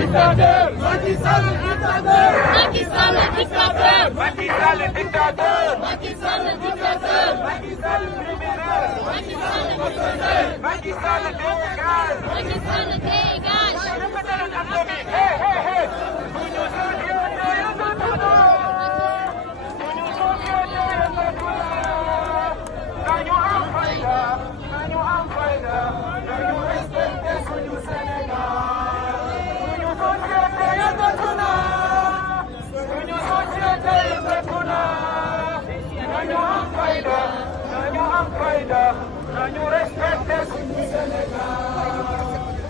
dictateur. Macky Sall dictateur. Macky Sall dictateur. Macky Sall dictateur. Macky Sall dictateur. Macky Sall criminel. Macky Sall dictateur. Macky Sall dégage. Macky Sall dégage. Hey, hey, hey. Suñu société yëngatuna. Suñu société yëngatuna. Nañu am fayda. Nañu am fayda. Nañu respecté suñu Sénégal. Suñu société yëngatuna. Suñu société yëngatuna. Nañu am fayda. Nañu am fayda. Nañu respecté suñu Sénégal.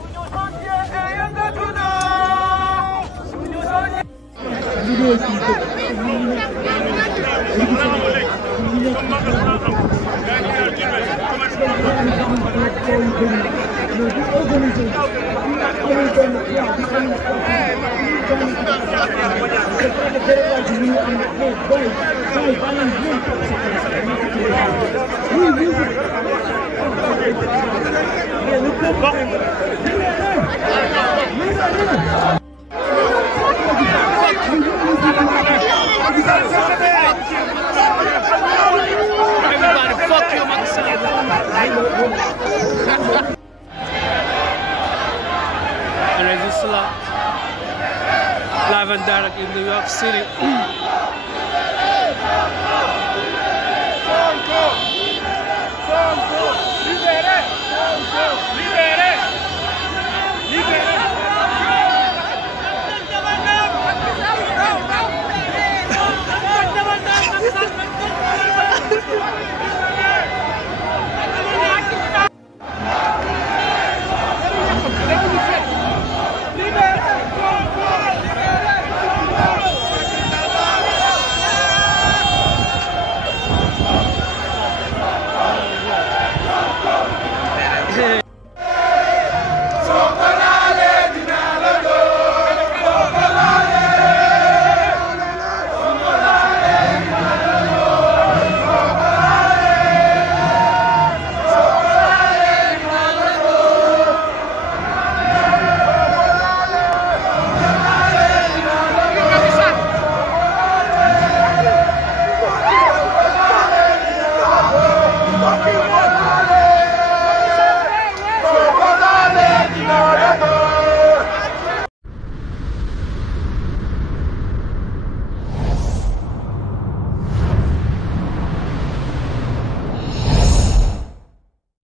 Suñu société yëngatuna. Suñu société. Everybody, fuck you, Macky Sall. And as you saw, live and direct in New York City.